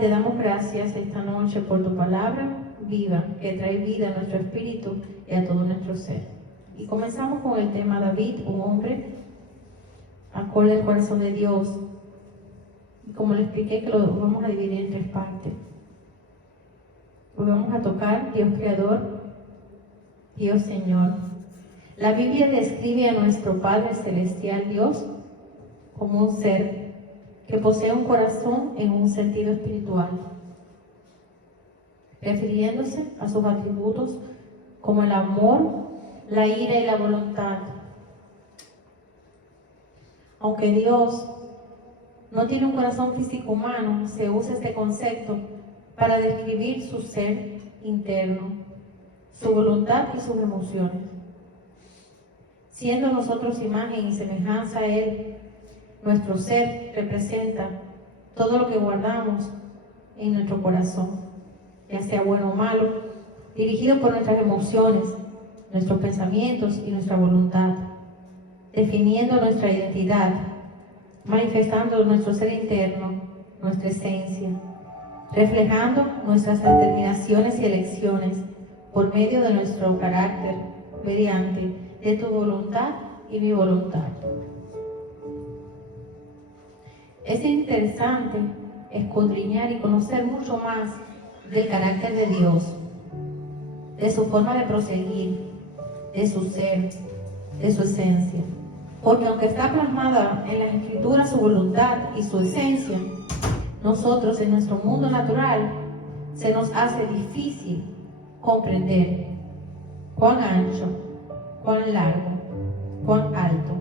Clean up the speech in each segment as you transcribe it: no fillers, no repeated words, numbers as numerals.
te damos gracias esta noche por tu palabra viva, que trae vida a nuestro espíritu y a todo nuestro ser. Y comenzamos con el tema David, un hombre acorde al corazón de Dios. Y como le expliqué, que lo vamos a dividir en 3 partes. Hoy vamos a tocar Dios Creador, Dios Señor. La Biblia describe a nuestro Padre Celestial Dios como un ser que posee un corazón en un sentido espiritual, refiriéndose a sus atributos como el amor, la ira y la voluntad. Aunque Dios no tiene un corazón físico humano, se usa este concepto para describir su ser interno, su voluntad y sus emociones. Siendo nosotros imagen y semejanza a Él, nuestro ser representa todo lo que guardamos en nuestro corazón, ya sea bueno o malo, dirigido por nuestras emociones, nuestros pensamientos y nuestra voluntad, definiendo nuestra identidad, manifestando nuestro ser interno, nuestra esencia, reflejando nuestras determinaciones y elecciones por medio de nuestro carácter, mediante de tu voluntad y mi voluntad. Es interesante escudriñar y conocer mucho más del carácter de Dios, de su forma de proseguir, de su ser, de su esencia. Porque aunque está plasmada en las Escrituras su voluntad y su esencia, nosotros en nuestro mundo natural se nos hace difícil comprender cuán ancho, cuán largo, cuán alto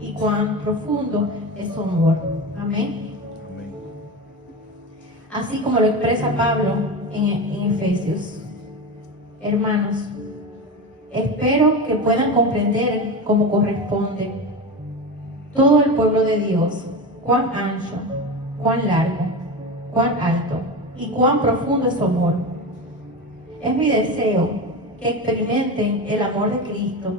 y cuán profundo es su amor. Amén. Amén. Así como lo expresa Pablo en Efesios. Hermanos, espero que puedan comprender como corresponde todo el pueblo de Dios, cuán ancho, cuán largo, cuán alto y cuán profundo es su amor. Es mi deseo que experimenten el amor de Cristo,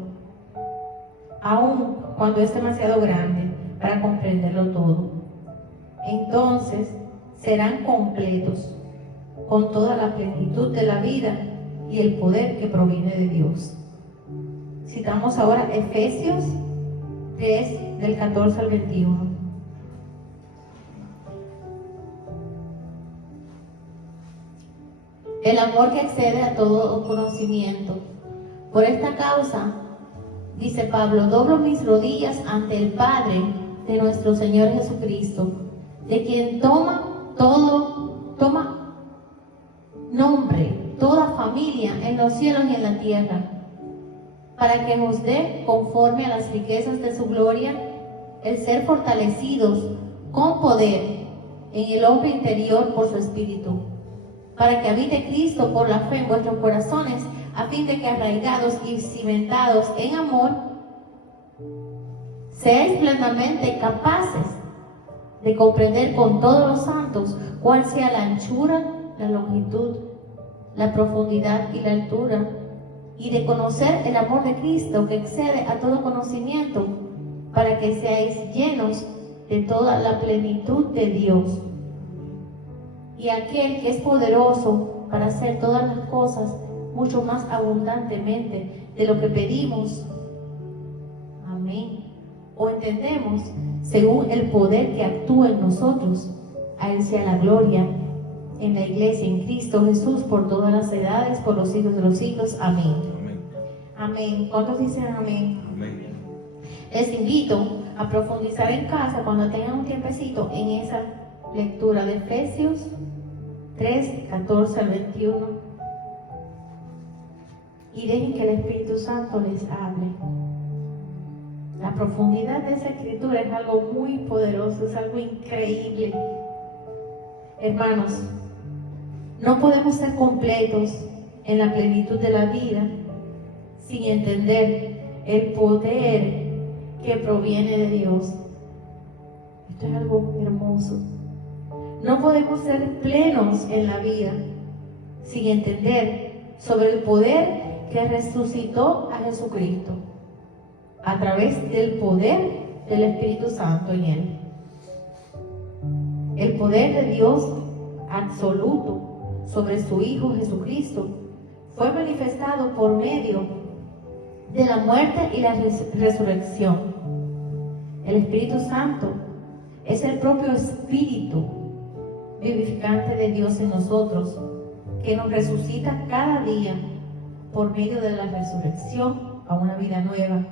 aun cuando es demasiado grande para comprenderlo todo. Entonces serán completos con toda la plenitud de la vida y el poder que proviene de Dios. Citamos ahora Efesios 3, del 14 al 21. El amor que excede a todo conocimiento. Por esta causa, dice Pablo, doblo mis rodillas ante el Padre de nuestro Señor Jesucristo, de quien toma nombre toda familia en los cielos y en la tierra, para que nos dé, conforme a las riquezas de su gloria, el ser fortalecidos con poder en el hombre interior por su Espíritu, para que habite Cristo por la fe en vuestros corazones, a fin de que arraigados y cimentados en amor, seáis plenamente capaces de comprender con todos los santos cuál sea la anchura, la longitud, la profundidad y la altura, y de conocer el amor de Cristo que excede a todo conocimiento, para que seáis llenos de toda la plenitud de Dios. Y aquel que es poderoso para hacer todas las cosas mucho más abundantemente de lo que pedimos, amén, o entendemos, según el poder que actúa en nosotros. A Él sea la gloria en la iglesia, en Cristo Jesús, por todas las edades, por los siglos de los siglos. Amén. Amén. Amén. ¿Cuántos dicen amén? Amén. Les invito a profundizar en casa, cuando tengan un tiempecito, en esa lectura de Efesios 3, 14 al 21, y dejen que el Espíritu Santo les hable. La profundidad de esa escritura es algo muy poderoso, es algo increíble. Hermanos, no podemos ser completos en la plenitud de la vida sin entender el poder que proviene de Dios. Esto es algo hermoso. No podemos ser plenos en la vida sin entender sobre el poder que resucitó a Jesucristo a través del poder del Espíritu Santo en Él. El poder de Dios absoluto sobre su Hijo Jesucristo fue manifestado por medio de la muerte y la resurrección. El Espíritu Santo es el propio Espíritu vivificante de Dios en nosotros, que nos resucita cada día por medio de la resurrección a una vida nueva,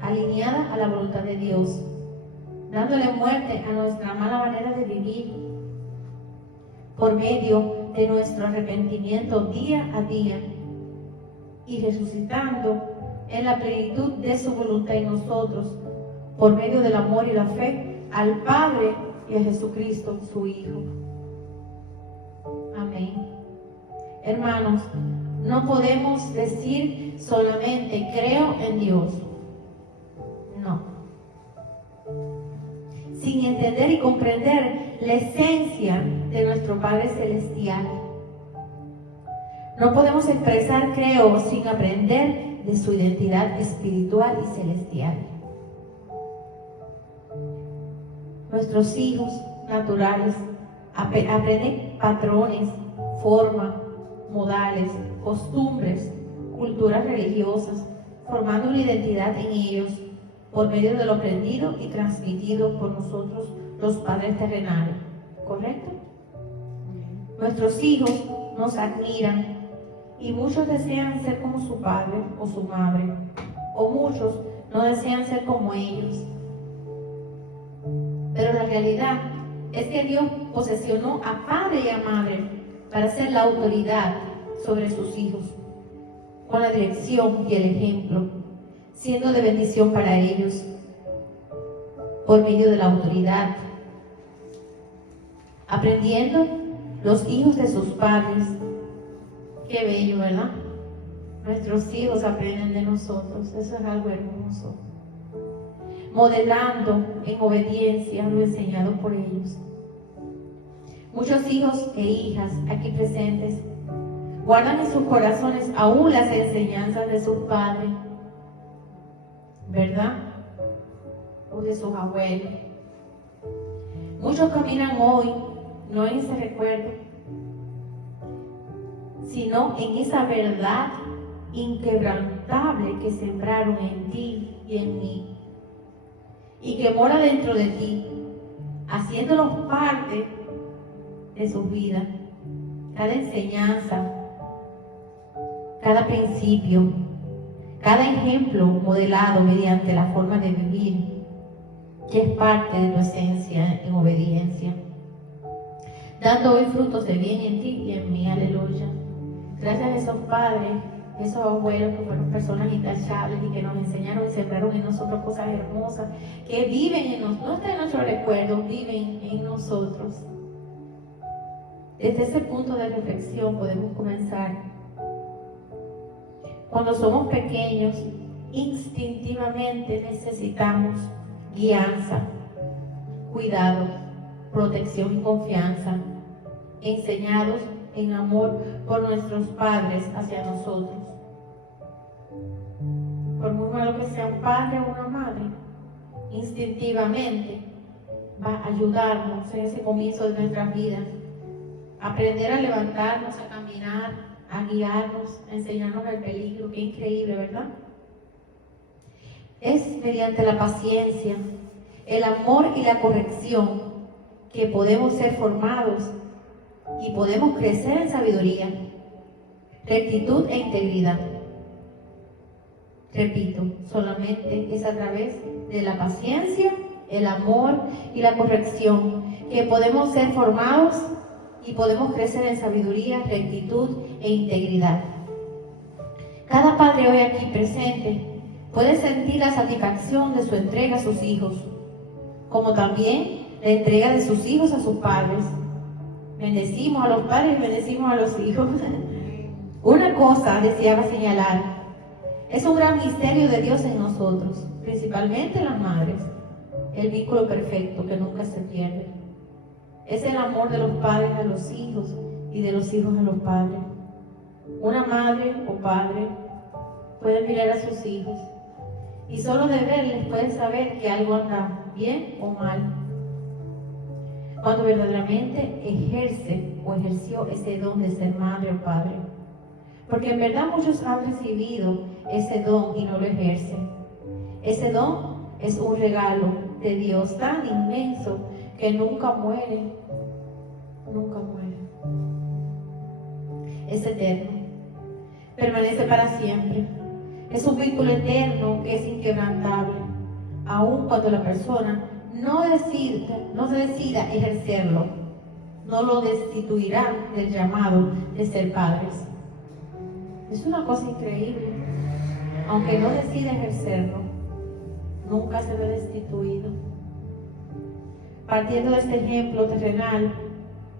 alineada a la voluntad de Dios, dándole muerte a nuestra mala manera de vivir, por medio de nuestro arrepentimiento día a día, y resucitando en la plenitud de su voluntad en nosotros, por medio del amor y la fe al Padre y a Jesucristo, su Hijo. Amén. Hermanos, no podemos decir solamente creo en Dios. No. Sin entender y comprender la esencia de nuestro Padre Celestial. No podemos expresar creo sin aprender de su identidad espiritual y celestial. Nuestros hijos naturales aprenden patrones, formas, modales, costumbres, culturas religiosas, formando una identidad en ellos por medio de lo aprendido y transmitido por nosotros, los padres terrenales. ¿Correcto? Nuestros hijos nos admiran y muchos desean ser como su padre o su madre, o muchos no desean ser como ellos. Pero la realidad es que Dios posesionó a padre y a madre para ser la autoridad sobre sus hijos, con la dirección y el ejemplo, siendo de bendición para ellos por medio de la autoridad, aprendiendo los hijos de sus padres. Qué bello, ¿verdad? Nuestros hijos aprenden de nosotros, eso es algo hermoso. Modelando en obediencia lo enseñado por ellos. Muchos hijos e hijas aquí presentes guardan en sus corazones aún las enseñanzas de sus padres, ¿verdad? O de sus abuelos. Muchos caminan hoy no en ese recuerdo, sino en esa verdad inquebrantable que sembraron en ti y en mí, y que mora dentro de ti, haciéndolos parte de su vida. Cada enseñanza, cada principio, cada ejemplo modelado mediante la forma de vivir, que es parte de tu esencia en obediencia, dando hoy frutos de bien en ti y en mí. Aleluya. Gracias a esos padres, esos abuelos que fueron personas intachables y que nos enseñaron y sembraron en nosotros cosas hermosas, que viven en nosotros, no están en nuestros recuerdos, viven en nosotros. Desde ese punto de reflexión podemos comenzar. Cuando somos pequeños, instintivamente necesitamos guianza, cuidado, protección y confianza, enseñados en amor por nuestros padres hacia nosotros. Por muy malo que sea un padre o una madre, instintivamente va a ayudarnos en ese comienzo de nuestras vidas, a aprender a levantarnos, a caminar, a guiarnos, a enseñarnos el peligro. Qué increíble, ¿verdad? Es mediante la paciencia, el amor y la corrección que podemos ser formados y podemos crecer en sabiduría, rectitud e integridad. Repito, solamente es a través de la paciencia, el amor y la corrección que podemos ser formados y podemos crecer en sabiduría, rectitud e integridad. Cada padre hoy aquí presente puede sentir la satisfacción de su entrega a sus hijos, como también la entrega de sus hijos a sus padres. Bendecimos a los padres y bendecimos a los hijos. Una cosa deseaba señalar: es un gran misterio de Dios en nosotros, principalmente las madres, el vínculo perfecto que nunca se pierde. Es el amor de los padres a los hijos y de los hijos a los padres. Una madre o padre puede mirar a sus hijos y solo de verles puede saber que algo anda bien o mal. cuando verdaderamente ejerce o ejerció ese don de ser madre o padre. Porque en verdad muchos han recibido ese don y no lo ejercen. Ese don es un regalo de Dios tan inmenso que nunca muere, nunca muere. Es eterno, permanece para siempre. Es un vínculo eterno que es inquebrantable, aun cuando la persona no se decida ejercerlo, no lo destituirá del llamado de ser padres. Es una cosa increíble. Aunque no decida ejercerlo, nunca se ve destituido. Partiendo de este ejemplo terrenal,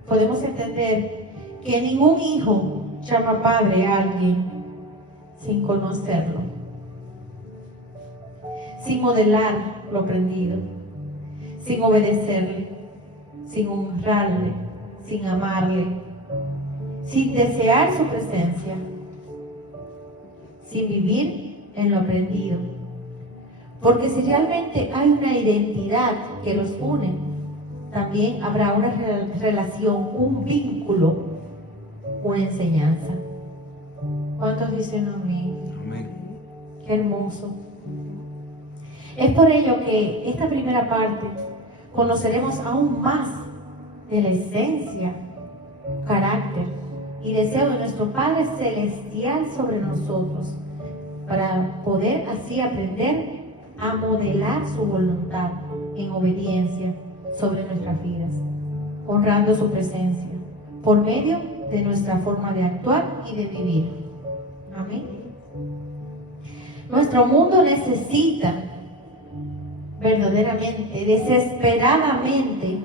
podemos entender que ningún hijo llama padre a alguien sin conocerlo, sin modelar lo aprendido, sin obedecerle, sin honrarle, sin amarle, sin desear su presencia, sin vivir en lo aprendido. Porque si realmente hay una identidad que los une, también habrá una relación, un vínculo, una enseñanza. ¿Cuántos dicen amén? Amén. Qué hermoso. Es por ello que esta primera parte conoceremos aún más de la esencia, carácter y deseo de nuestro Padre Celestial sobre nosotros, para poder así aprender a modelar su voluntad en obediencia sobre nuestras vidas, honrando su presencia por medio de nuestra forma de actuar y de vivir. Amén. Nuestro mundo necesita verdaderamente, desesperadamente,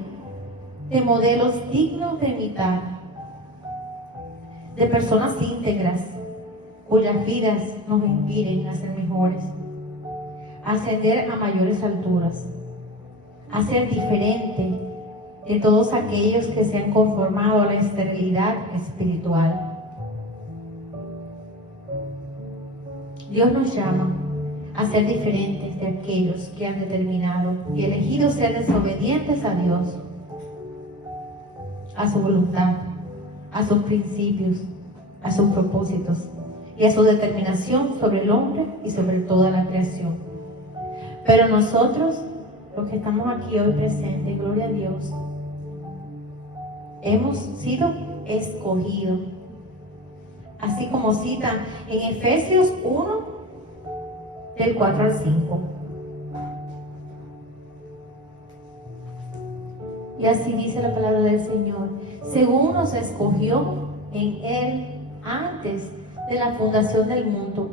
de modelos dignos de imitar, de personas íntegras, cuyas vidas nos inspiren a ser mejores, a ascender a mayores alturas, a ser diferente de todos aquellos que se han conformado a la esterilidad espiritual. Dios nos llama a ser diferentes de aquellos que han determinado y elegido ser desobedientes a Dios, a su voluntad, a sus principios, a sus propósitos y a su determinación sobre el hombre y sobre toda la creación. Pero nosotros, los que estamos aquí hoy presentes, gloria a Dios, hemos sido escogidos. Así como cita en Efesios 1, del 4 al 5. Y así dice la palabra del Señor: según nos escogió en Él antes de la fundación del mundo,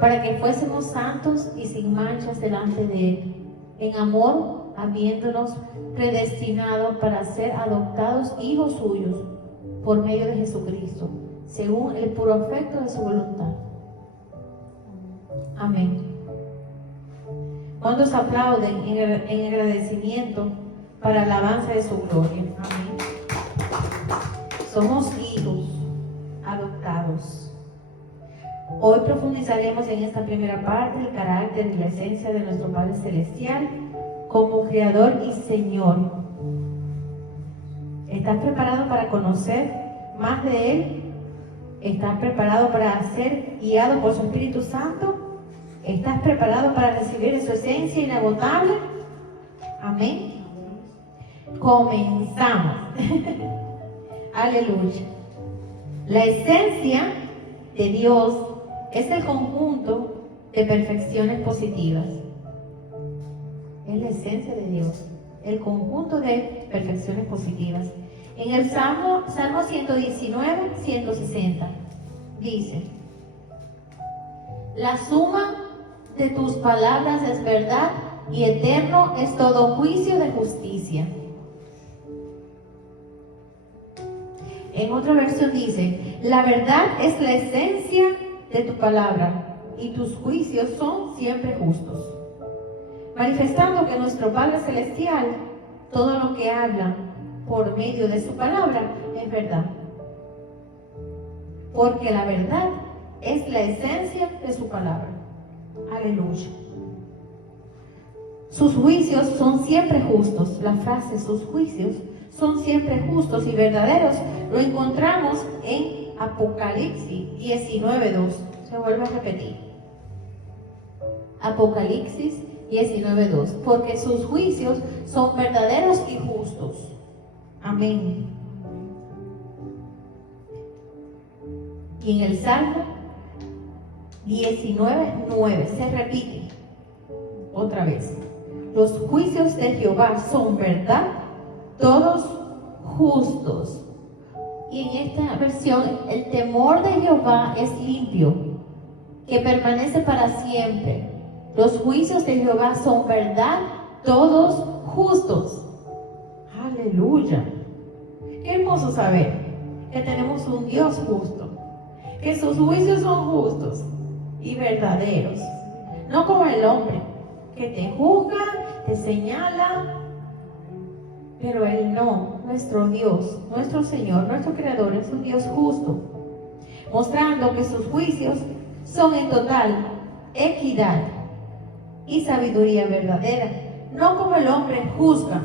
para que fuésemos santos y sin manchas delante de Él, en amor, habiéndonos predestinado para ser adoptados hijos suyos por medio de Jesucristo, según el puro afecto de su voluntad. Amén. ¿Cuántos aplauden en agradecimiento para alabanza de su gloria? Amén. Somos hijos adoptados. Hoy profundizaremos en esta primera parte el carácter y la esencia de nuestro Padre Celestial como Creador y Señor. ¿Estás preparado para conocer más de Él? ¿Estás preparado para ser guiado por su Espíritu Santo? ¿Estás preparado para recibir su esencia inagotable? Amén. Comenzamos. Aleluya. La esencia de Dios es el conjunto de perfecciones positivas. Es la esencia de Dios, el conjunto de perfecciones positivas. En el Salmo 119, 160, dice: la suma de tus palabras es verdad y eterno es todo juicio de justicia. En otra versión dice: la verdad es la esencia de tu palabra y tus juicios son siempre justos. Manifestando que nuestro Padre Celestial, todo lo que habla por medio de su palabra es verdad. Porque la verdad es la esencia de su palabra. Aleluya. Sus juicios son siempre justos. La frase sus juicios son siempre justos y verdaderos lo encontramos en Apocalipsis 19:2. Se vuelve a repetir. Apocalipsis 19:2. Porque sus juicios son verdaderos y justos. Amén. Y en el Salmo 19:9 se repite otra vez. Los juicios de Jehová son verdad, todos justos. Y en esta versión, el temor de Jehová es limpio, que permanece para siempre. Los juicios de Jehová son verdad, todos justos. Aleluya. Qué hermoso saber que tenemos un Dios justo, que sus juicios son justos y verdaderos. No como el hombre, que te juzga, te señala, pero Él no. Nuestro Dios, nuestro Señor, nuestro Creador es un Dios justo, mostrando que sus juicios son en total equidad y sabiduría verdadera, no como el hombre juzga,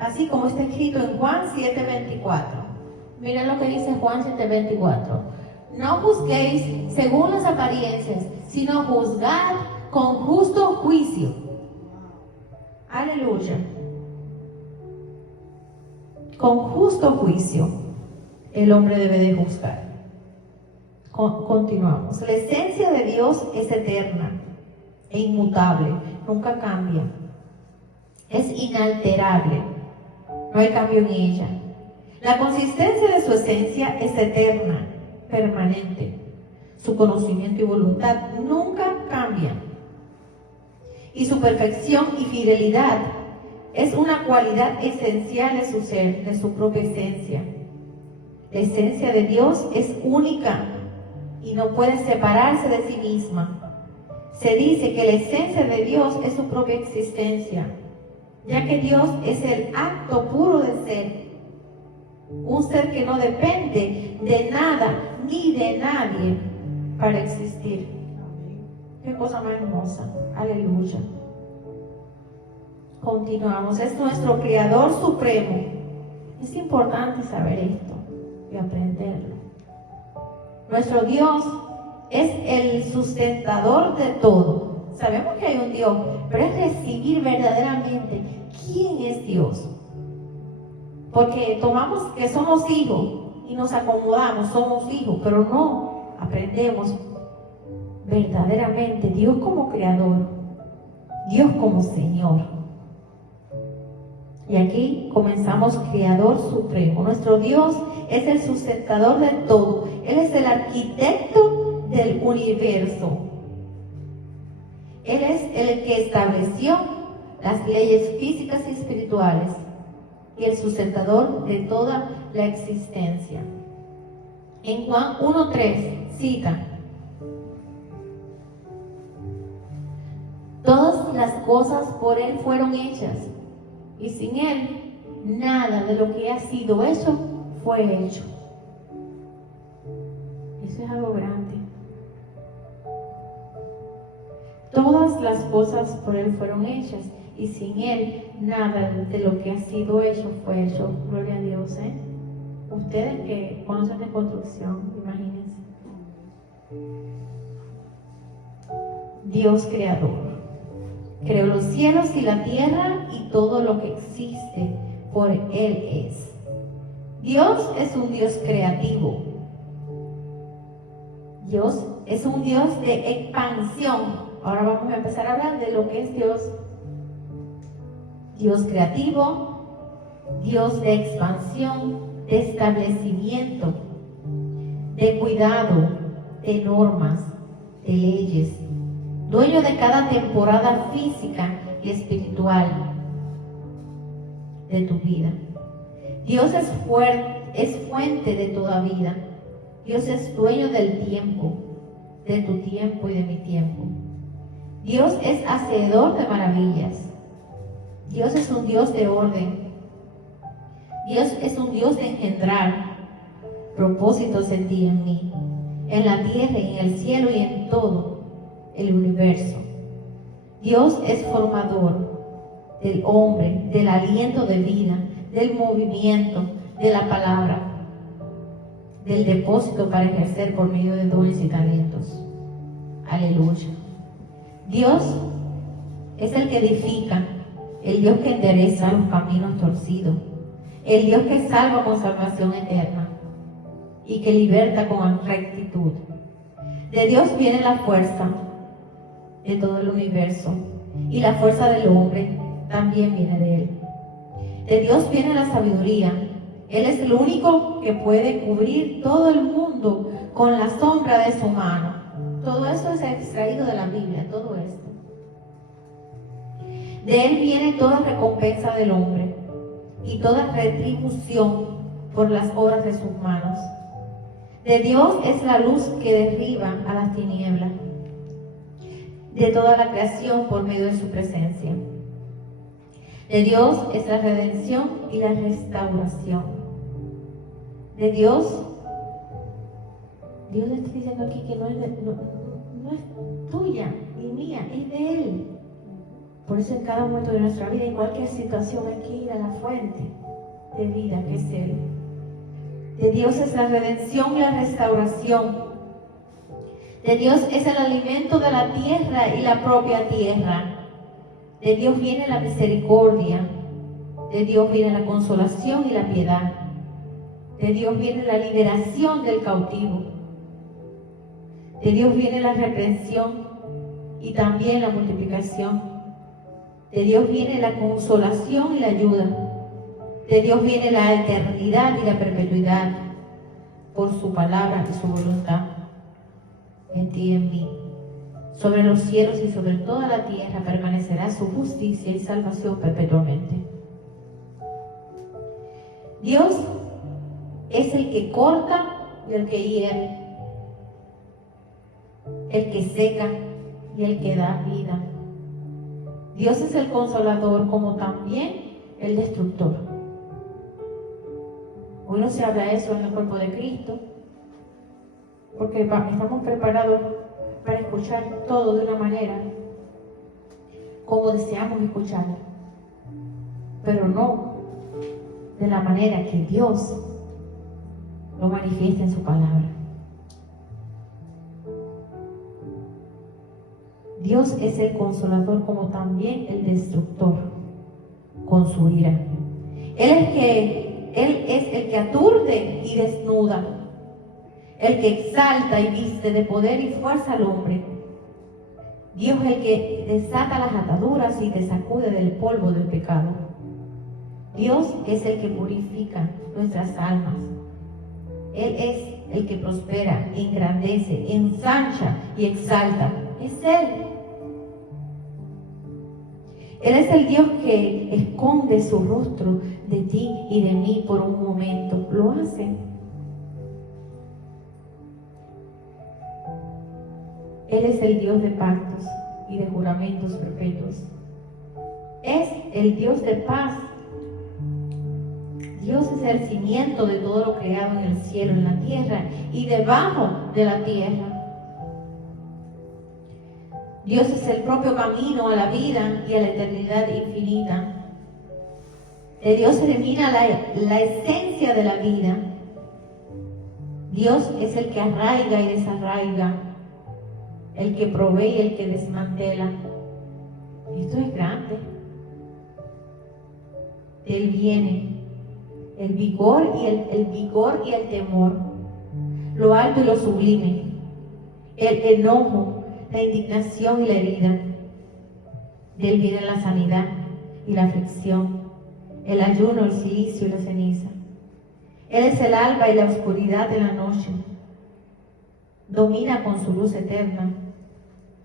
así como está escrito en Juan 7:24. Miren lo que dice Juan 7:24. No juzguéis según las apariencias, sino juzgad con justo juicio. Aleluya. Con justo juicio el hombre debe de juzgar. Continuamos. La esencia de Dios es eterna e inmutable, nunca cambia. Es inalterable, no hay cambio en ella. La consistencia de su esencia es eterna, permanente. Su conocimiento y voluntad nunca cambian. Y su perfección y fidelidad es una cualidad esencial de su ser, de su propia esencia. La esencia de Dios es única y no puede separarse de sí misma. Se dice que la esencia de Dios es su propia existencia, ya que Dios es el acto puro de ser. Un ser que no depende de nada ni de nadie para existir. Qué cosa más hermosa. Aleluya. Continuamos. Es nuestro Creador supremo. Es importante saber esto y aprenderlo. Nuestro Dios es el sustentador de todo. Sabemos que hay un Dios, pero es recibir verdaderamente quién es Dios. Porque tomamos que somos hijos y nos acomodamos, somos hijos, pero no aprendemos verdaderamente Dios como Creador, Dios como Señor. Y aquí comenzamos Creador Supremo. Nuestro Dios es el sustentador de todo. Él es el arquitecto del universo. Él es el que estableció las leyes físicas y espirituales y el sustentador de toda la existencia. En Juan 1:3 cita: todas las cosas por Él fueron hechas, y sin Él nada de lo que ha sido hecho fue hecho. Eso es algo grande. Todas las cosas por Él fueron hechas, y sin Él nada de lo que ha sido hecho fue hecho. Gloria a Dios, ¿eh? Ustedes que conocen de construcción, imagínense. Dios creador. Creó los cielos y la tierra y todo lo que existe, por Él es. Dios es un Dios creativo. Dios es un Dios de expansión. Ahora vamos a empezar a hablar de lo que es Dios. Dios creativo, Dios de expansión, de establecimiento, de cuidado, de normas, de leyes. Dueño de cada temporada física y espiritual de tu vida. Dios es fuente de toda vida. Dios es dueño del tiempo, de tu tiempo y de mi tiempo. Dios es hacedor de maravillas. Dios es un Dios de orden. Dios es un Dios de engendrar propósitos en ti y en mí, en la tierra y en el cielo y en todo el universo. Dios es formador del hombre, del aliento de vida, del movimiento, de la palabra, del depósito para ejercer por medio de dones y talentos. Aleluya. Dios es el que edifica, el Dios que endereza los caminos torcidos, el Dios que salva con salvación eterna y que liberta con rectitud. De Dios viene la fuerza de todo el universo, y la fuerza del hombre también viene de Él. De Dios viene la sabiduría. Él es el único que puede cubrir todo el mundo con la sombra de su mano. Todo eso es extraído de la Biblia, todo esto. De Él viene toda recompensa del hombre y toda retribución por las obras de sus manos. De Dios es la luz que derriba a las tinieblas, de toda la creación por medio de su presencia. De Dios es la redención y la restauración. De Dios le está diciendo aquí que no es tuya ni mía, es de Él. Por eso en cada momento de nuestra vida, en cualquier situación, hay que ir a la fuente de vida que es Él. De Dios es la redención y la restauración. De Dios es el alimento de la tierra y la propia tierra. De Dios viene la misericordia. De Dios viene la consolación y la piedad. De Dios viene la liberación del cautivo. De Dios viene la reprensión y también la multiplicación. De Dios viene la consolación y la ayuda. De Dios viene la eternidad y la perpetuidad por su palabra y su voluntad en ti y en mí. Sobre los cielos y sobre toda la tierra permanecerá su justicia y salvación perpetuamente. Dios es el que corta y el que hiere, el que seca y el que da vida. Dios es el consolador como también el destructor. Hoy no se habla eso en el cuerpo de Cristo, porque estamos preparados para escuchar todo de una manera como deseamos escucharlo, pero no de la manera que Dios lo manifiesta en su palabra. Dios es el consolador como también el destructor con su ira. Él es el que aturde y desnuda, el que exalta y viste de poder y fuerza al hombre. Dios es el que desata las ataduras y te sacude del polvo del pecado. Dios es el que purifica nuestras almas. Él es el que prospera, engrandece, ensancha y exalta. Es Él. Él es el Dios que esconde su rostro de ti y de mí por un momento. Lo hace. Él es el Dios de pactos y de juramentos perpetuos. Es el Dios de paz. Dios es el cimiento de todo lo creado en el cielo, en la tierra y debajo de la tierra. Dios es el propio camino a la vida y a la eternidad infinita. De Dios elimina la esencia de la vida. Dios es el que arraiga y desarraiga, el que provee y el que desmantela. Esto es grande. De Él viene el vigor y el temor, lo alto y lo sublime, el enojo, la indignación y la herida. De Él viene la sanidad y la aflicción, el ayuno, el silicio y la ceniza. Él es el alba y la oscuridad de la noche. Domina con su luz eterna.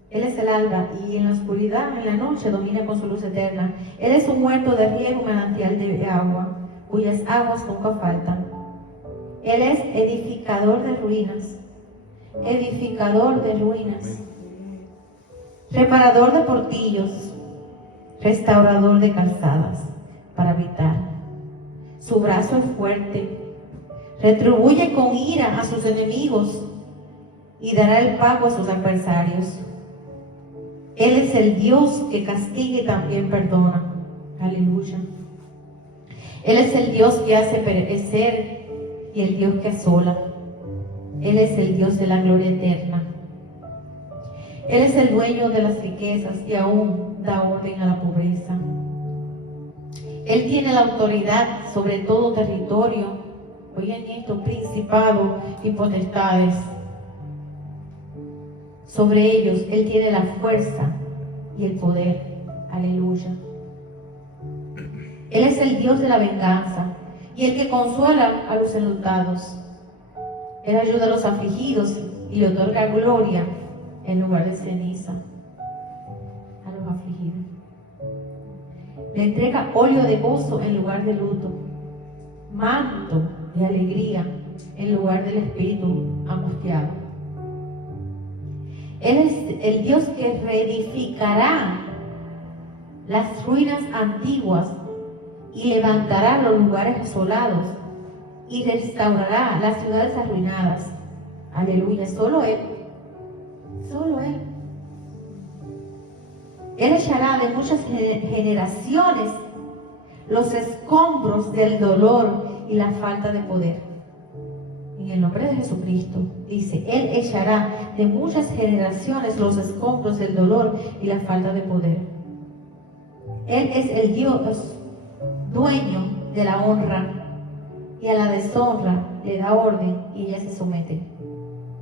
Él es el alba y en la oscuridad, en la noche, domina con su luz eterna. Él es un huerto de riego, manantial de agua, cuyas aguas nunca faltan. Él es edificador de ruinas. Edificador de ruinas. Reparador de portillos, restaurador de calzadas para habitar. Su brazo es fuerte, retribuye con ira a sus enemigos y dará el pago a sus adversarios. Él es el Dios que castiga y también perdona. Aleluya. Él es el Dios que hace perecer y el Dios que asola. Él es el Dios de la gloria eterna. Él es el dueño de las riquezas y aún da orden a la pobreza. Él tiene la autoridad sobre todo territorio. Oigan esto, principados y potestades. Sobre ellos Él tiene la fuerza y el poder. Aleluya. Él es el Dios de la venganza y el que consuela a los enlutados. Él ayuda a los afligidos y le otorga gloria en lugar de ceniza a los afligidos. Le entrega óleo de gozo en lugar de luto, manto de alegría en lugar del espíritu angustiado. Él es el Dios que reedificará las ruinas antiguas y levantará los lugares asolados y restaurará las ciudades arruinadas. Aleluya, solo Él. Solo Él. Él echará de muchas generaciones los escombros del dolor y la falta de poder. En el nombre de Jesucristo, dice, Él echará de muchas generaciones los escombros del dolor y la falta de poder. Él es el Dios dueño de la honra, y a la deshonra le da orden y ella se somete.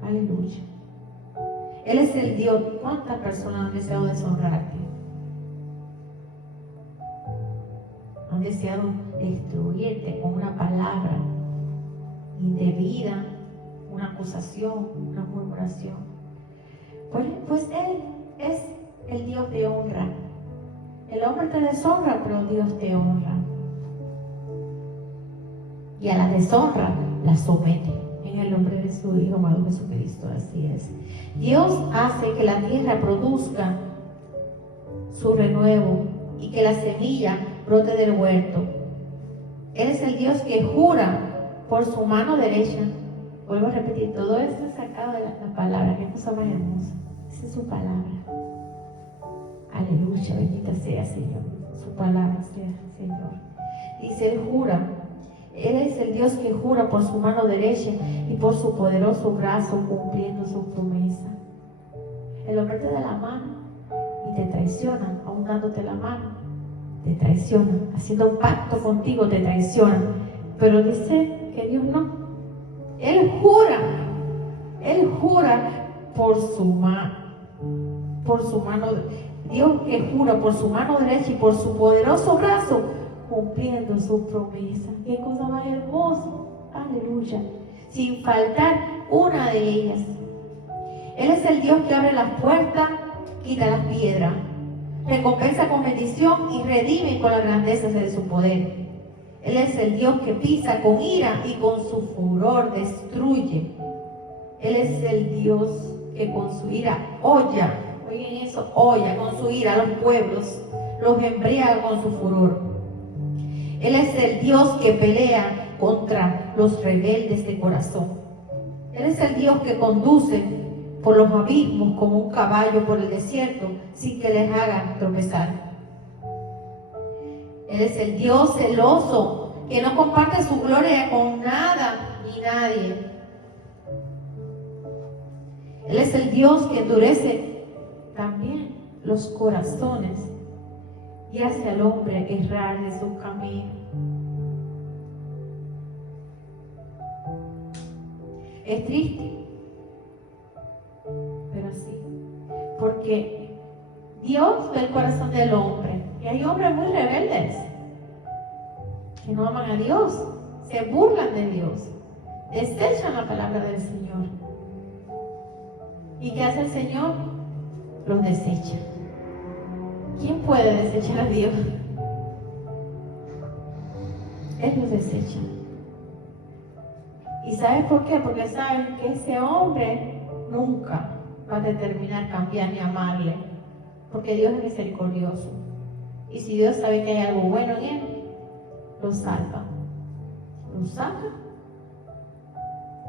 Aleluya. Él es el Dios. ¿Cuántas personas han deseado deshonrarte? Han deseado destruirte con una palabra indebida, una acusación, una murmuración. Pues Él es el Dios de honra. El hombre te deshonra, pero Dios te honra. Y a la deshonra la somete. En el nombre de su Hijo amado Jesucristo, así es. Dios hace que la tierra produzca su renuevo y que la semilla brote del huerto. Él es el Dios que jura por su mano derecha. Vuelvo a repetir, todo esto es sacado de la palabra. Qué cosa más hermosa. Esa es su palabra. Aleluya, bendita sea, Señor. Su palabra sea, Señor. Dice, Él jura. Él es el Dios que jura por su mano derecha y por su poderoso brazo cumpliendo su promesa. El hombre te da la mano y te traiciona, aún dándote la mano. Te traiciona, haciendo un pacto contigo, te traiciona. Pero dice que Dios no. Él jura por su mano. Dios que jura por su mano derecha y por su poderoso brazo, cumpliendo su promesa. Qué cosa más hermosa. Aleluya. Sin faltar una de ellas. Él es el Dios que abre las puertas, quita las piedras, recompensa con bendición y redime con las grandezas de su poder. Él es el Dios que pisa con ira y con su furor destruye. Él es el Dios que con su ira holla, oigan eso, holla con su ira a los pueblos, los embriaga con su furor. Él es el Dios que pelea contra los rebeldes de corazón. Él es el Dios que conduce por los abismos como un caballo por el desierto sin que les haga tropezar. Él es el Dios celoso que no comparte su gloria con nada ni nadie. Él es el Dios que endurece también los corazones y hace al hombre errar de su camino. Es triste, pero así, porque Dios ve el corazón del hombre y hay hombres muy rebeldes que no aman a Dios, se burlan de Dios, desechan la palabra del Señor. ¿Y qué hace el Señor? Los desecha. ¿Quién puede desechar a Dios? Él los desecha. ¿Y sabes por qué? Porque saben que ese hombre nunca va a determinar cambiar ni amarle. Porque Dios es misericordioso. Y si Dios sabe que hay algo bueno en él, lo salva, lo saca,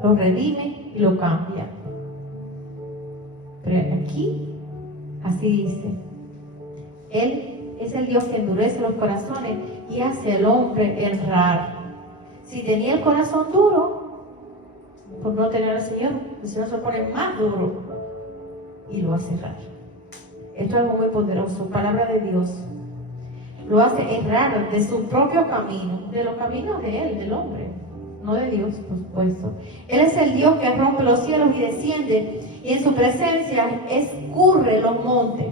lo redime y lo cambia. Pero aquí Así dice. Él es el Dios que endurece los corazones y hace al hombre errar. Si tenía el corazón duro, por no tener al Señor, el Señor se pone más duro y lo hace errar. Esto es algo muy poderoso, palabra de Dios. Lo hace errar de su propio camino, de los caminos de él, del hombre, no de Dios, por supuesto. Él es el Dios que rompe los cielos y desciende, y en su presencia escurre los montes,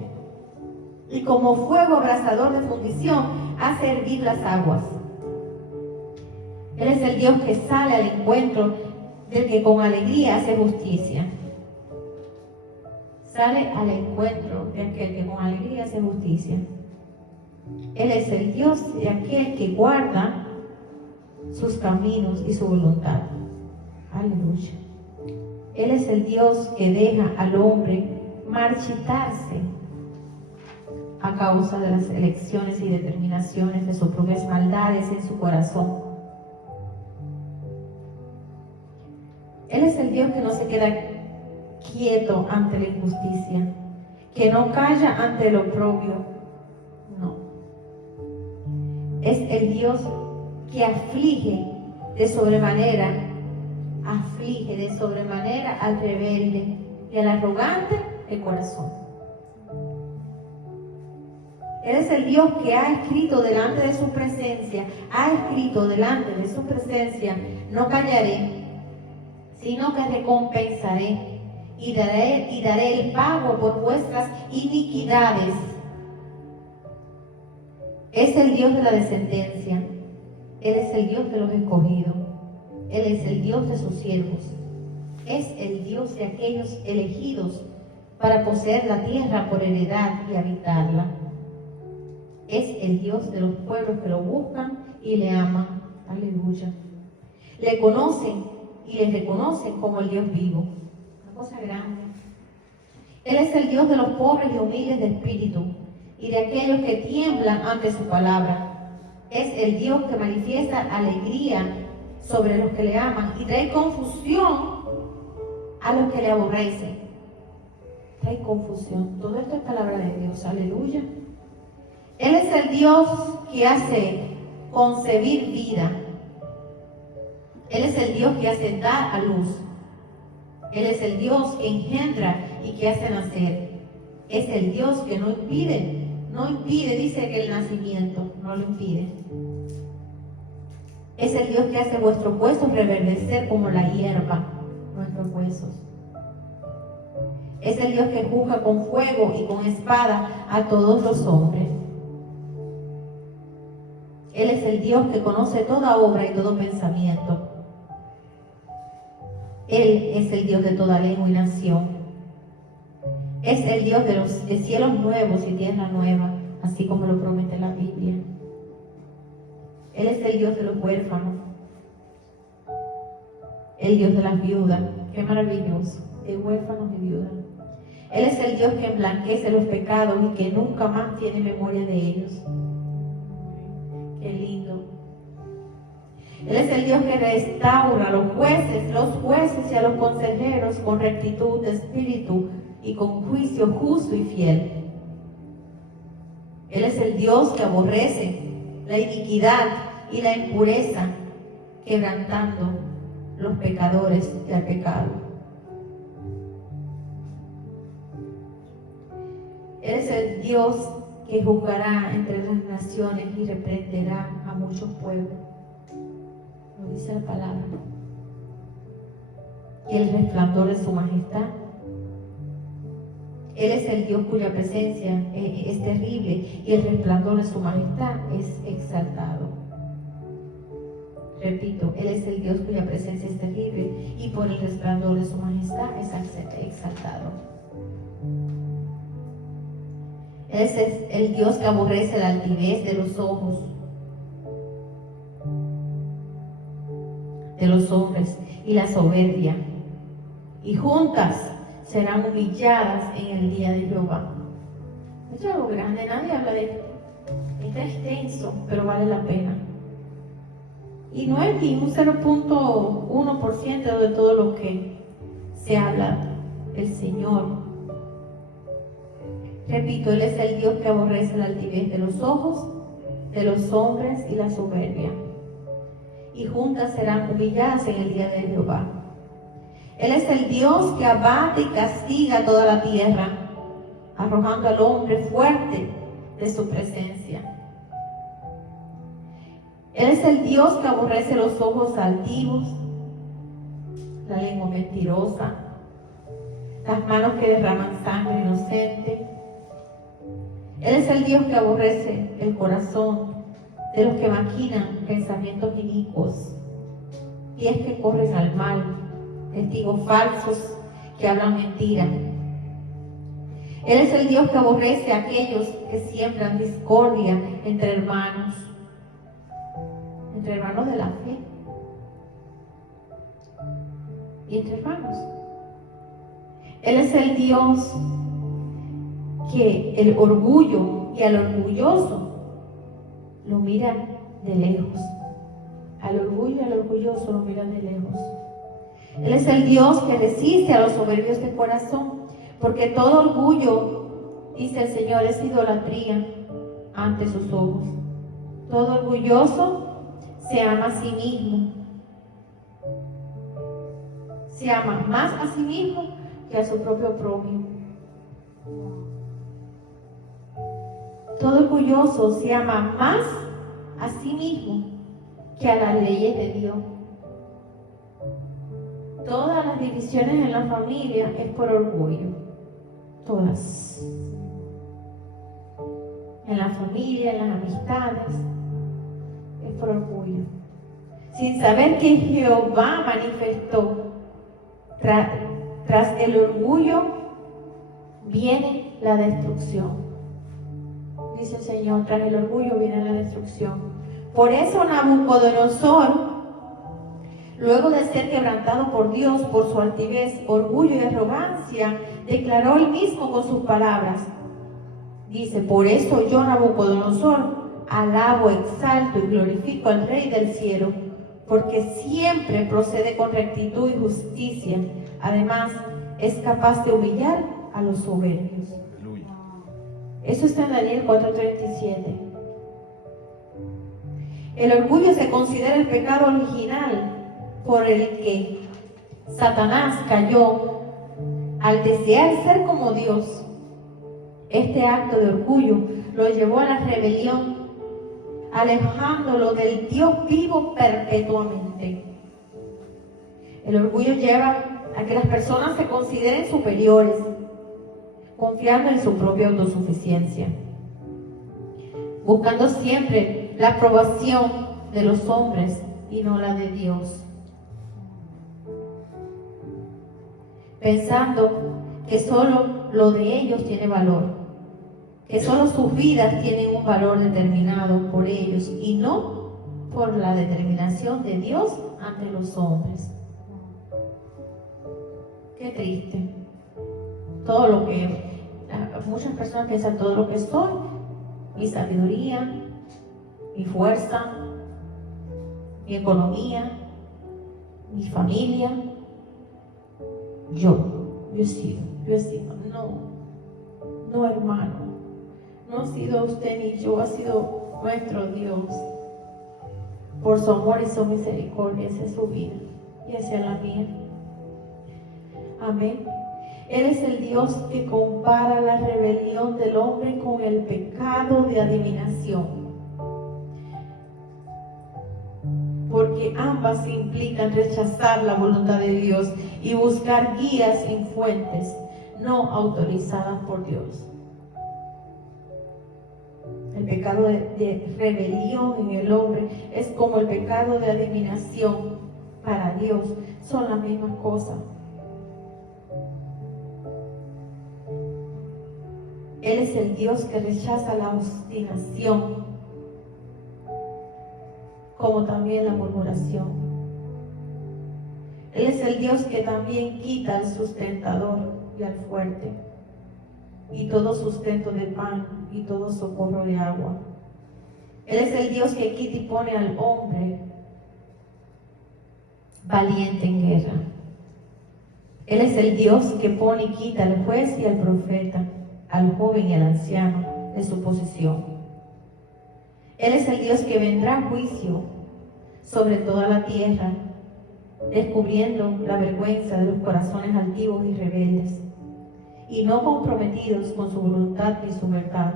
y como fuego abrasador de fundición hace hervir las aguas. Él es el Dios que sale al encuentro del que con alegría hace justicia. Sale al encuentro de aquel que con alegría hace justicia. Él es el Dios de aquel que guarda sus caminos y su voluntad. Aleluya. Él es el Dios que deja al hombre marchitarse a causa de las elecciones y determinaciones de sus propias maldades en su corazón. Él es el Dios que no se queda quieto ante la injusticia, que no calla ante el oprobio. No. Es el Dios que aflige de sobremanera al rebelde y al arrogante de corazón. Él es el Dios que ha escrito delante de su presencia, no callaré, sino que recompensaré y daré el pago por vuestras iniquidades. Es el Dios de la descendencia. Él es el Dios de los escogidos. Él es el Dios de sus siervos. Es el Dios de aquellos elegidos para poseer la tierra por heredad y habitarla. Es el Dios de los pueblos que lo buscan y le aman. Aleluya. Le conocen y le reconocen como el Dios vivo. Una cosa grande. Él es el Dios de los pobres y humildes de espíritu y de aquellos que tiemblan ante su palabra. Es el Dios que manifiesta alegría sobre los que le aman y trae confusión a los que le aborrecen. Trae confusión. Todo esto es palabra de Dios. Aleluya. Él es el Dios que hace concebir vida. Él es el Dios que hace dar a luz. Él es el Dios que engendra y que hace nacer. Es el Dios que no impide, dice que el nacimiento no lo impide. Es el Dios que hace vuestros huesos reverdecer como la hierba, nuestros huesos. Es el Dios que juzga con fuego y con espada a todos los hombres. Él es el Dios que conoce toda obra y todo pensamiento. Él es el Dios de toda lengua y nación. Es el Dios de cielos nuevos y tierra nueva, así como lo promete la Biblia. Él es el Dios de los huérfanos, el Dios de las viudas. Qué maravilloso, de huérfanos y viudas. Él es el Dios que emblanquece los pecados y que nunca más tiene memoria de ellos. Qué lindo. Él es el Dios que restaura a los jueces y a los consejeros con rectitud de espíritu y con juicio justo y fiel. Él es el Dios que aborrece la iniquidad y la impureza, quebrantando los pecadores del pecado. Él es el Dios que juzgará entre las naciones y reprenderá a muchos pueblos. Lo dice la palabra. Y el resplandor de su majestad. Él es el Dios cuya presencia es terrible y el resplandor de su majestad es exaltado. Repito, Él es el Dios cuya presencia es terrible y por el resplandor de su majestad es exaltado. Él es el Dios que aborrece la altivez de los ojos de los hombres y la soberbia, y juntas serán humilladas en el día de Jehová. Esto es algo grande, nadie habla de esto. Está extenso, pero vale la pena. Y no es ni un 0.1% de todo lo que se habla del Señor. Repito, Él es el Dios que aborrece la altivez de los ojos, de los hombres y la soberbia. Y juntas serán humilladas en el día de Jehová. Él es el Dios que abate y castiga toda la tierra, arrojando al hombre fuerte de su presencia. Él es el Dios que aborrece los ojos altivos, la lengua mentirosa, las manos que derraman sangre inocente. Él es el Dios que aborrece el corazón de los que maquinan pensamientos inicuos, pies que corren al mal, testigos falsos que hablan mentira. Él es el Dios que aborrece a aquellos que siembran discordia entre hermanos de la fe y entre hermanos. Él es el Dios que el orgullo y al orgulloso lo mira de lejos. Al orgullo y al orgulloso lo mira de lejos. Él es el Dios que resiste a los soberbios de corazón, porque todo orgullo, dice el Señor, es idolatría ante sus ojos. Todo orgulloso se ama a sí mismo. Se ama más a sí mismo que a su propio prójimo. Todo orgulloso se ama más a sí mismo que a las leyes de Dios. Todas las divisiones en la familia es por orgullo. Todas. En la familia, en las amistades, es por orgullo. Sin saber que Jehová manifestó, tras el orgullo viene la destrucción. Dice el Señor, tras el orgullo viene la destrucción. Por eso Nabucodonosor, luego de ser quebrantado por Dios por su altivez, orgullo y arrogancia, declaró él mismo con sus palabras. Dice, por eso yo, Nabucodonosor, alabo, exalto y glorifico al Rey del cielo, porque siempre procede con rectitud y justicia. Además, es capaz de humillar a los soberbios. Aleluya. Eso está en Daniel 4:37. El orgullo se considera el pecado original por el que Satanás cayó al desear ser como Dios. Este acto de orgullo lo llevó a la rebelión, alejándolo del Dios vivo perpetuamente. El orgullo lleva a que las personas se consideren superiores, confiando en su propia autosuficiencia, buscando siempre la aprobación de los hombres y no la de Dios, pensando que solo lo de ellos tiene valor, que solo sus vidas tienen un valor determinado por ellos y no por la determinación de Dios ante los hombres. Qué triste. Todo lo que muchas personas piensan, todo lo que soy, mi sabiduría, mi fuerza, mi economía, mi familia, yo he sido. No hermano. No ha sido usted ni yo, ha sido nuestro Dios. Por su amor y su misericordia, esa es su vida y esa es la mía. Amén. Él es el Dios que compara la rebelión del hombre con el pecado de adivinación, porque ambas implican rechazar la voluntad de Dios y buscar guías en fuentes no autorizadas por Dios. El pecado de rebelión en el hombre es como el pecado de adivinación para Dios. Son las mismas cosas. Él es el Dios que rechaza la obstinación, como también la murmuración. Él es el Dios que también quita al sustentador y al fuerte, y todo sustento de pan y todo socorro de agua. Él es el Dios que quita y pone al hombre valiente en guerra. Él es el Dios que pone y quita al juez y al profeta, al joven y al anciano de su posición. Él es el Dios que vendrá a juicio sobre toda la tierra, descubriendo la vergüenza de los corazones altivos y rebeldes, y no comprometidos con su voluntad y su verdad,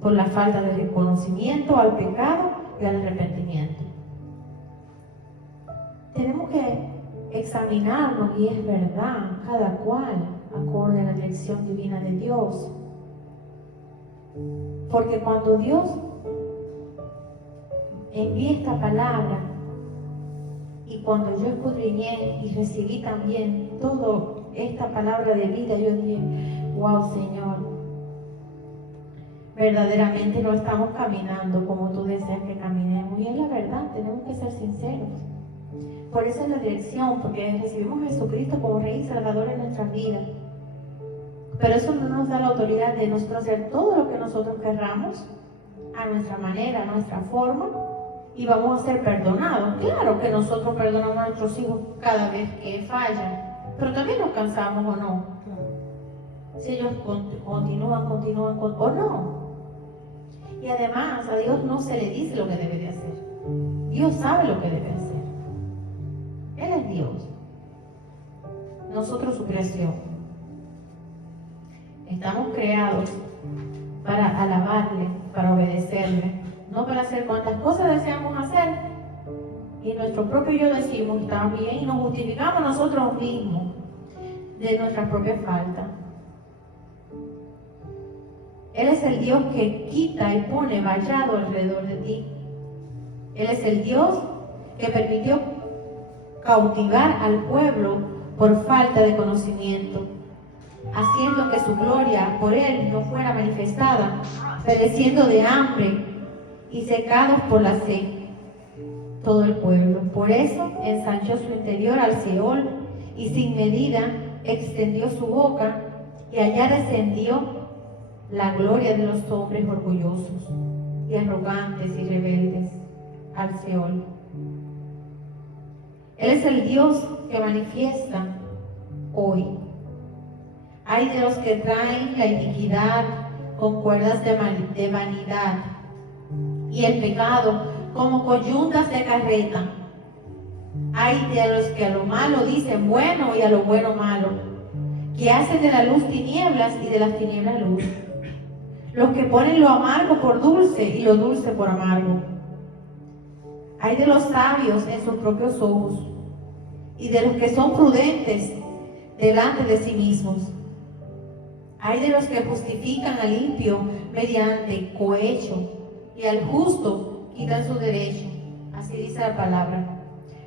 por la falta de reconocimiento al pecado y al arrepentimiento. Tenemos que examinarnos, y es verdad, cada cual acorde a la dirección divina de Dios. Porque cuando Dios envía esta palabra, y cuando yo escudriñé y recibí también toda esta palabra de vida, yo dije, wow, Señor, verdaderamente no estamos caminando como tú deseas que caminemos. Y es la verdad, tenemos que ser sinceros. Por eso es la dirección, porque recibimos a Jesucristo como Rey y Salvador en nuestras vidas. Pero eso no nos da la autoridad de nosotros hacer todo lo que nosotros querramos, a nuestra manera, a nuestra forma, y vamos a ser perdonados. Claro que nosotros perdonamos a nuestros hijos cada vez que fallan, pero también nos cansamos, ¿o no? Si ellos continúan o no. Y además a Dios no se le dice lo que debe de hacer. Dios sabe lo que debe hacer. Él es Dios, nosotros su creación. Estamos creados para alabarle, para obedecerle, no para hacer cuantas cosas deseamos hacer y nuestro propio yo decimos está bien, y nos justificamos nosotros mismos de nuestras propias faltas. Él es el Dios que quita y pone vallado alrededor de ti. Él es el Dios que permitió cautivar al pueblo por falta de conocimiento, haciendo que su gloria por él no fuera manifestada, pereciendo de hambre y secados por la sed todo el pueblo. Por eso ensanchó su interior al Seol y sin medida extendió su boca, y allá descendió la gloria de los hombres orgullosos y arrogantes y rebeldes al Seol. Él es el Dios que manifiesta hoy. Hay de los que traen la iniquidad con cuerdas de vanidad y el pecado como coyuntas de carreta. Hay de los que a lo malo dicen bueno y a lo bueno malo, que hacen de la luz tinieblas y de las tinieblas luz. Los que ponen lo amargo por dulce y lo dulce por amargo. Hay de los sabios en sus propios ojos y de los que son prudentes delante de sí mismos. Hay de los que justifican al impío mediante cohecho y al justo quitan su derecho. Así dice la palabra.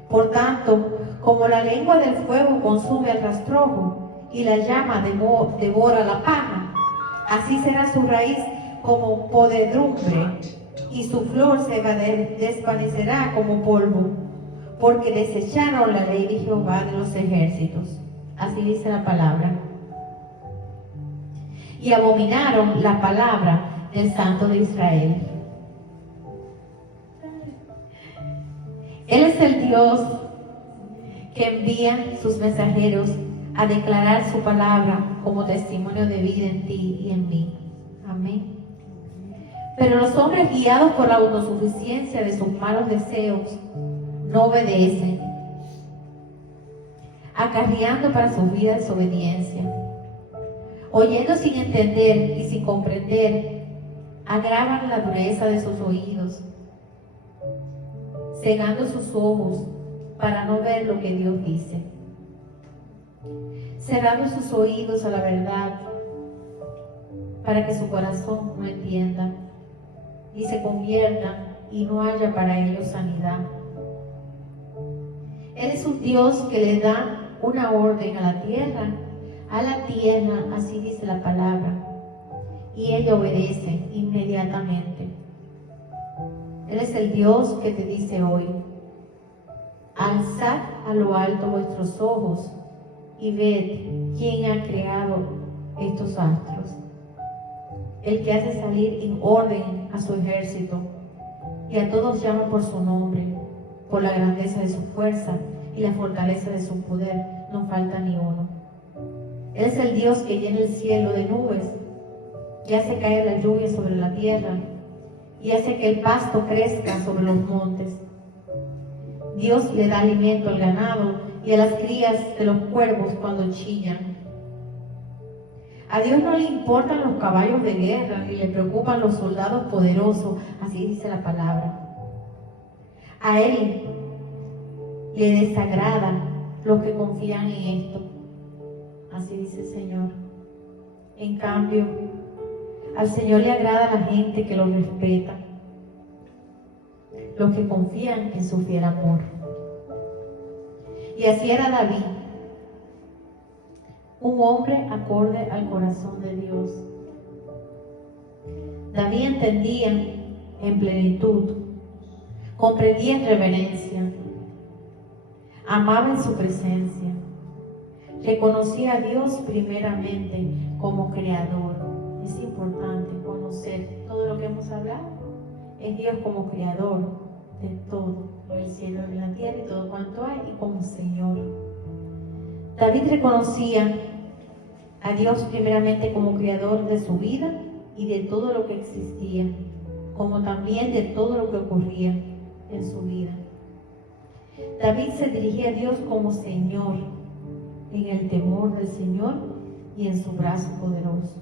Por tanto, como la lengua del fuego consume el rastrojo y la llama devora la paja, así será su raíz como podredumbre y su flor se desvanecerá como polvo, porque desecharon la ley de Jehová de los ejércitos. Así dice la palabra. Y abominaron la palabra del Santo de Israel. Él es el Dios que envía sus mensajeros a declarar su palabra como testimonio de vida en ti y en mí. Amén. Pero los hombres, guiados por la autosuficiencia de sus malos deseos, no obedecen, acarreando para sus vidas desobediencia. Oyendo sin entender y sin comprender, agravan la dureza de sus oídos, cegando sus ojos para no ver lo que Dios dice, cerrando sus oídos a la verdad para que su corazón no entienda y se convierta y no haya para ellos sanidad. Él es un Dios que le da una orden a la tierra, así dice la palabra, y ella obedece inmediatamente. Él es el Dios que te dice hoy: alzad a lo alto vuestros ojos y ved quién ha creado estos astros, el que hace salir en orden a su ejército, y a todos llama por su nombre, por la grandeza de su fuerza y la fortaleza de su poder, no falta ni uno. Él es el Dios que llena el cielo de nubes y hace caer la lluvia sobre la tierra y hace que el pasto crezca sobre los montes. Dios le da alimento al ganado y a las crías de los cuervos cuando chillan. A Dios no le importan los caballos de guerra ni le preocupan los soldados poderosos, así dice la palabra. A Él le desagrada los que confían en esto, así dice el Señor. En cambio, al Señor le agrada la gente que lo respeta, los que confían en su fiel amor. Y así era David, un hombre acorde al corazón de Dios. David entendía en plenitud, comprendía en reverencia, amaba en su presencia, reconocía a Dios primeramente como creador. Es importante conocer todo lo que hemos hablado. Es Dios como creador de todo, el cielo y la tierra y todo cuanto hay, y como Señor. David reconocía a Dios primeramente como creador de su vida y de todo lo que existía, como también de todo lo que ocurría en su vida. David se dirigía a Dios como Señor, en el temor del Señor y en su brazo poderoso.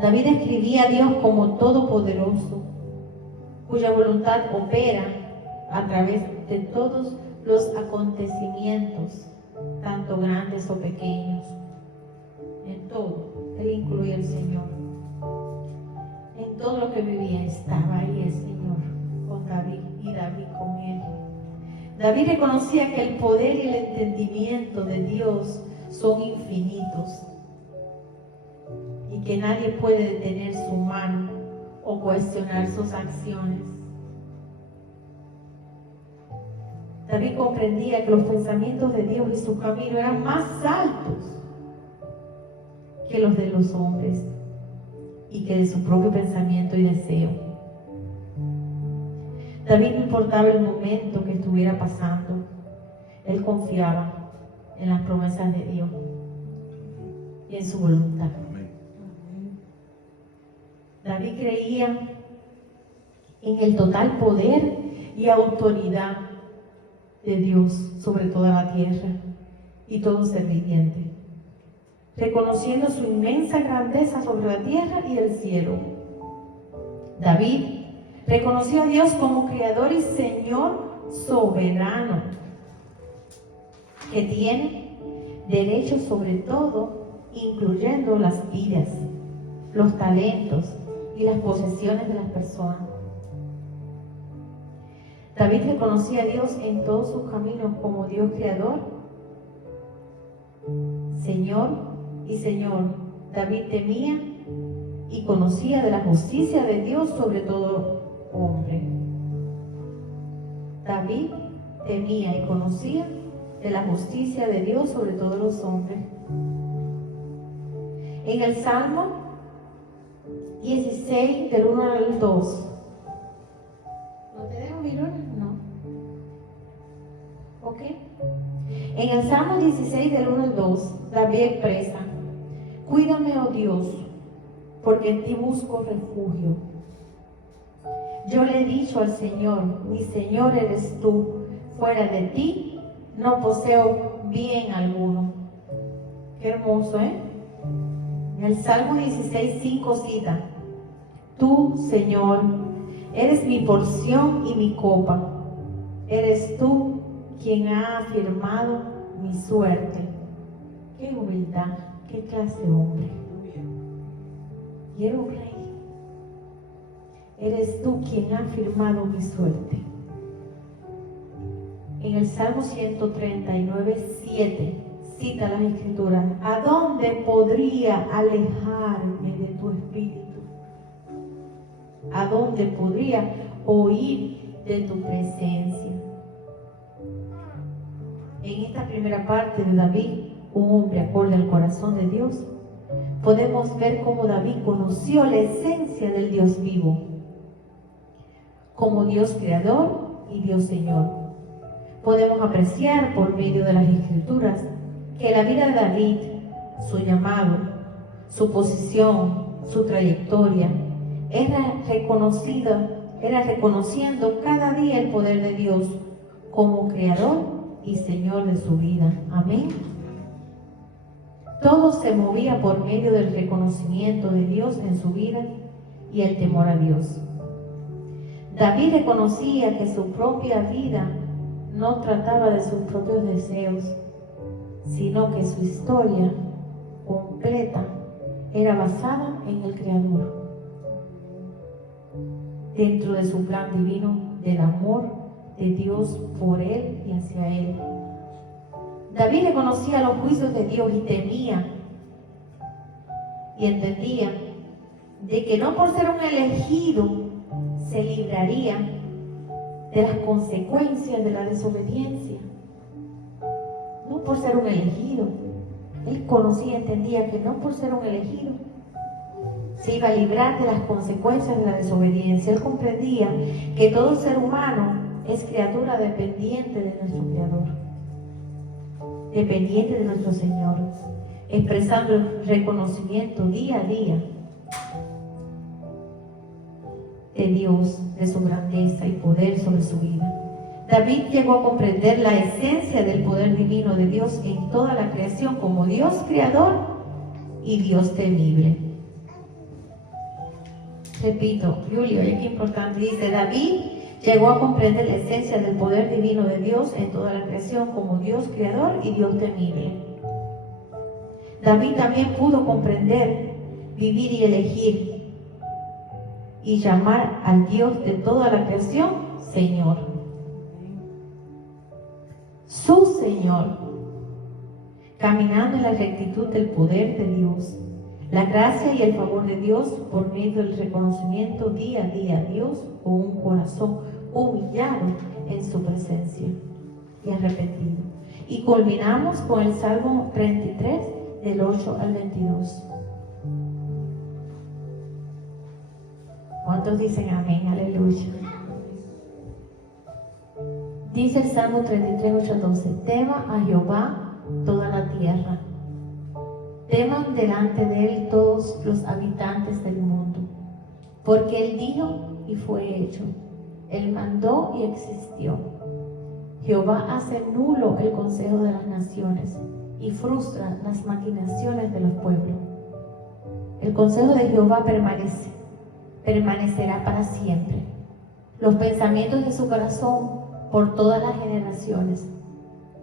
David escribía a Dios como todopoderoso, cuya voluntad opera a través de todos los acontecimientos, tanto grandes o pequeños. En todo, Él incluye al Señor. En todo lo que vivía estaba ahí el Señor con David y David con Él. David reconocía que el poder y el entendimiento de Dios son infinitos y que nadie puede detener su mano o cuestionar sus acciones. David comprendía que los pensamientos de Dios y su camino eran más altos que los de los hombres y que de su propio pensamiento y deseo. David no importaba el momento que estuviera pasando, él confiaba en las promesas de Dios y en su voluntad. David creía en el total poder y autoridad de Dios sobre toda la tierra y todo ser viviente, reconociendo su inmensa grandeza sobre la tierra y el cielo. David reconoció a Dios como Creador y Señor soberano, que tiene derecho sobre todo, incluyendo las vidas, los talentos y las posesiones de las personas. David reconocía a Dios en todos sus caminos como Dios Creador, Señor y Señor. David temía y conocía de la justicia de Dios sobre todo hombre. David temía y conocía de la justicia de Dios sobre todos los hombres. En el Salmo 16, del 1 al 2. ¿No te dejo, Mirona? No. ¿Ok? En el Salmo 16, del 1 al 2, David expresa: cuídame, oh Dios, porque en ti busco refugio. Yo le he dicho al Señor, mi Señor eres tú, fuera de ti no poseo bien alguno. Qué hermoso, ¿eh? En el Salmo 16, 5 cita: tú, Señor, eres mi porción y mi copa. Eres tú quien ha afirmado mi suerte. Qué humildad, qué clase de hombre. Y era un rey. Eres tú quien ha afirmado mi suerte. En el Salmo 139, 7 cita las Escrituras: ¿a dónde podría alejarme de tu espíritu? ¿A dónde podría oír de tu presencia? En esta primera parte de David, un hombre acorde al corazón de Dios, podemos ver cómo David conoció la esencia del Dios vivo, como Dios creador y Dios Señor. Podemos apreciar por medio de las Escrituras que la vida de David su llamado, su posición, su trayectoria. Era reconociendo cada día el poder de Dios como creador y Señor de su vida. Amén. Todo se movía por medio del reconocimiento de Dios en su vida y el temor a Dios. David reconocía que su propia vida no trataba de sus propios deseos, sino que su historia completa era basada en el Creador, dentro de su plan divino del amor de Dios por él y hacia él. David reconocía los juicios de Dios y temía y entendía de que no por ser un elegido se libraría de las consecuencias de la desobediencia. No por ser un elegido. Él conocía y entendía que no por ser un elegido se iba a librar de las consecuencias de la desobediencia. Él comprendía que todo ser humano es criatura dependiente de nuestro Creador, dependiente de nuestro Señor, expresando el reconocimiento día a día de Dios, de su grandeza y poder sobre su vida. David llegó a comprender la esencia del poder divino de Dios en toda la creación como Dios creador y Dios temible. Repito, Julio, es importante, dice: David llegó a comprender la esencia del poder divino de Dios en toda la creación como Dios creador y Dios temible. David también pudo comprender, vivir y elegir y llamar al Dios de toda la creación Señor. Su Señor, caminando en la rectitud del poder de Dios, la gracia y el favor de Dios por medio del reconocimiento día a día a Dios con un corazón humillado en su presencia y arrepentido. Y culminamos con el Salmo 33 del 8 al 22. ¿Cuántos dicen amén? Aleluya. Dice el Salmo 33, 8 al 12: tema a Jehová toda la tierra, teman delante de él todos los habitantes del mundo, porque él dijo y fue hecho, él mandó y existió. Jehová hace nulo el consejo de las naciones y frustra las maquinaciones de los pueblos. El consejo de Jehová permanecerá para siempre, los pensamientos de su corazón por todas las generaciones.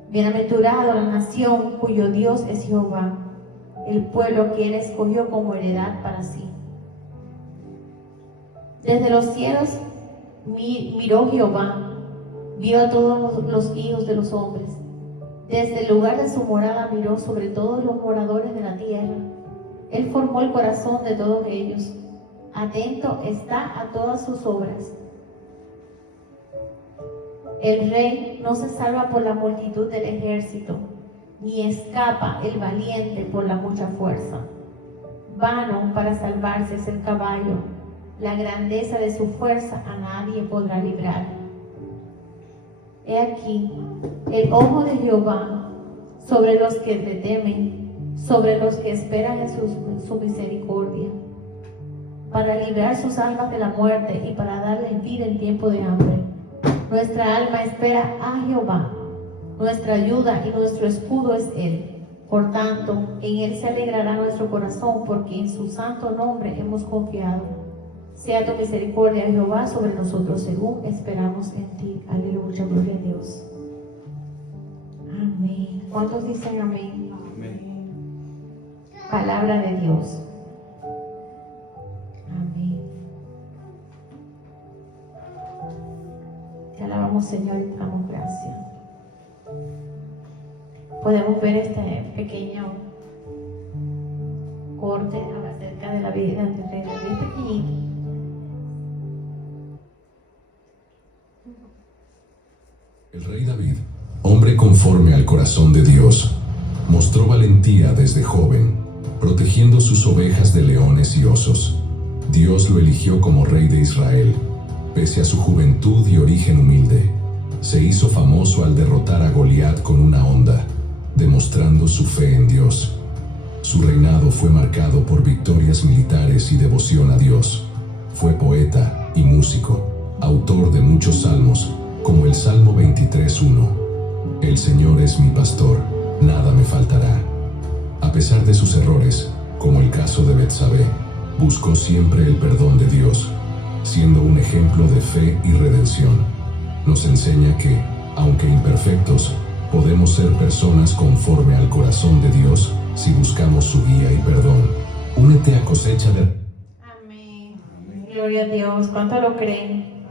Bienaventurado la nación cuyo Dios es Jehová, el pueblo que él escogió como heredad para sí. Desde los cielos miró Jehová, vio a todos los hijos de los hombres. Desde el lugar de su morada miró sobre todos los moradores de la tierra. Él formó el corazón de todos ellos. Atento está a todas sus obras. El rey no se salva por la multitud del ejército, ni escapa el valiente por la mucha fuerza. Vano para salvarse es el caballo, la grandeza de su fuerza a nadie podrá librar. He aquí el ojo de Jehová sobre los que le temen, sobre los que esperan en su misericordia, para librar sus almas de la muerte y para darles vida en tiempo de hambre. Nuestra alma espera a Jehová, nuestra ayuda y nuestro escudo es Él. Por tanto, en Él se alegrará nuestro corazón, porque en su santo nombre hemos confiado. Sea tu misericordia, Jehová, sobre nosotros, según esperamos en ti. Aleluya, gloria a Dios. Amén. ¿Cuántos dicen amén? Amén. Palabra de Dios. Amén. Te alabamos, Señor, y te damos gracias. Podemos ver este pequeño corte acerca de la vida del rey David, pequeñito. El rey David, hombre conforme al corazón de Dios, mostró valentía desde joven, protegiendo sus ovejas de leones y osos. Dios lo eligió como rey de Israel, pese a su juventud y origen humilde. Se hizo famoso al derrotar a Goliat con una honda, demostrando su fe en Dios. Su reinado fue marcado por victorias militares y devoción a Dios. Fue poeta y músico, autor de muchos salmos, como el Salmo 23:1. El Señor es mi pastor, nada me faltará. A pesar de sus errores, como el caso de Betsabé, buscó siempre el perdón de Dios, siendo un ejemplo de fe y redención. Nos enseña que, aunque imperfectos, podemos ser personas conforme al corazón de Dios si buscamos su guía y perdón. Únete a Cosecha de... Amén. Gloria a Dios. ¿Cuánto lo creen?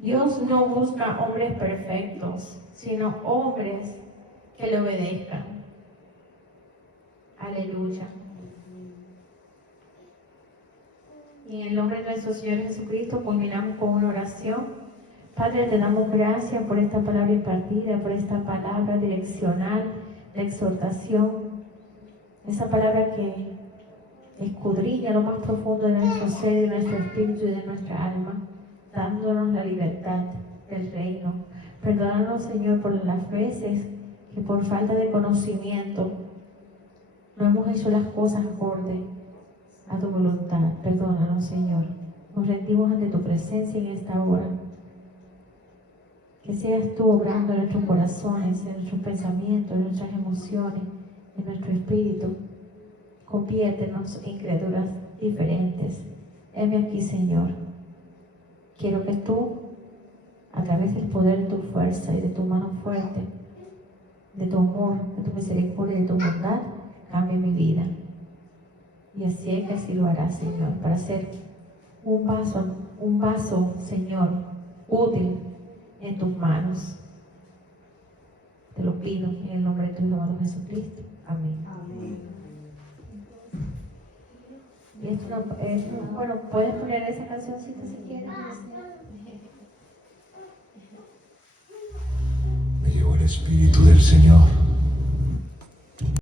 Dios no busca hombres perfectos, sino hombres que le obedezcan. Aleluya. Y en el nombre de nuestro Señor Jesucristo, culminamos con una oración. Padre, te damos gracias por esta palabra impartida, por esta palabra direccional, de exhortación. Esa palabra que escudriña lo más profundo de nuestro ser, de nuestro espíritu y de nuestra alma, dándonos la libertad del reino. Perdónanos, Señor, por las veces que por falta de conocimiento no hemos hecho las cosas acorde a tu voluntad. Perdónanos, Señor. Nos rendimos ante tu presencia en esta hora. Que seas tú obrando en nuestros corazones, en nuestros pensamientos, en nuestras emociones, en nuestro espíritu. Conviértenos en criaturas diferentes. Heme aquí, Señor. Quiero que tú, a través del poder de tu fuerza y de tu mano fuerte, de tu amor, de tu misericordia y de tu bondad, cambie mi vida. Y así es que así lo harás, Señor, para ser un vaso, Señor, útil en tus manos. Te lo pido en el nombre de tu Hijo amado Jesucristo. Amén. Amén. Y bueno, puedes poner esa cancioncita si quieres. Me llevó el Espíritu del Señor.